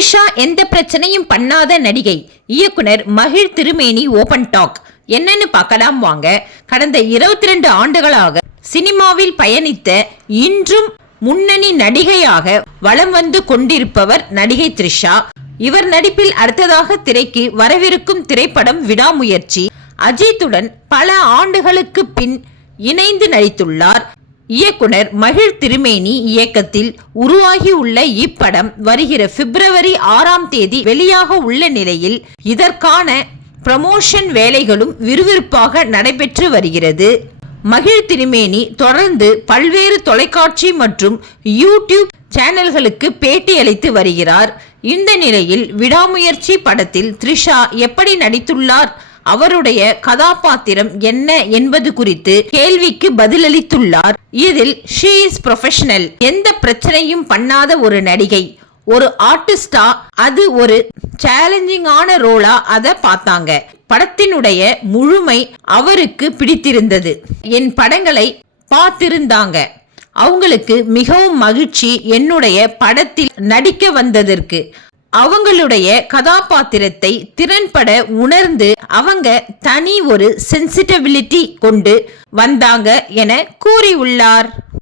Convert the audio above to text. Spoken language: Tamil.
த்ரிஷா எந்த பிரச்சனையும் பண்ணாத நடிகை. இயக்குனர் மகிழ் திருமேனி ஓபன் டாக். என்னன்னு பார்க்கலாம் வாங்க. கடந்த 22 ஆண்டுகளாக சினிமாவில் பயணித்த இன்றும் முன்னணி நடிகையாக வலம் வந்து கொண்டிருப்பவர் நடிகை த்ரிஷா. இவர் நடிப்பில் அடுத்ததாக திரைக்கு வரவிருக்கும் திரைப்படம் விடாமுயற்சி. அஜித்துடன் பல ஆண்டுகளுக்கு பின் இணைந்து நடித்துள்ளார். இயக்குனர் மகிழ் திருமேனி இயக்கத்தில் உருவாகியுள்ள இப்படம் வருகிற பிப்ரவரி 6ஆம் தேதி வெளியாக உள்ள நிலையில் இதற்கான ப்ரமோஷன் வேலைகளும் விறுவிறுப்பாக நடைபெற்று வருகிறது. மகிழ் திருமேனி தொடர்ந்து பல்வேறு தொலைக்காட்சி மற்றும் யூடியூப் சேனல்களுக்கு பேட்டி அளித்து வருகிறார். இந்த நிலையில் விடாமுயற்சி படத்தில் த்ரிஷா எப்படி நடித்துள்ளார், அவருடைய கதாபாத்திரம் என்ன என்பது குறித்து கேள்விக்கு பதிலளித்துள்ளார். இதில் ஷீ இஸ் ப்ரொஃபஷனல், எந்த பிரச்சனையும் பண்ணாத ஒரு நடிகை, ஒரு ஆர்டிஸ்டா, அது ஒரு சேலஞ்சிங்கான ரோலா அதை பார்த்தாங்க. படத்தினுடைய முழுமை அவருக்கு பிடித்திருந்தது. என் படங்களை பார்த்திருந்தாங்க, அவங்களுக்கு மிகவும் மகிழ்ச்சி என்னுடைய படத்தில் நடிக்க வந்ததற்கு. அவங்களுடைய கதாபாத்திரத்தை திறன்பட உணர்ந்து அவங்க தனி ஒரு சென்சிட்டிவிலிட்டி கொண்டு வந்தாங்க என கூறியுள்ளார்.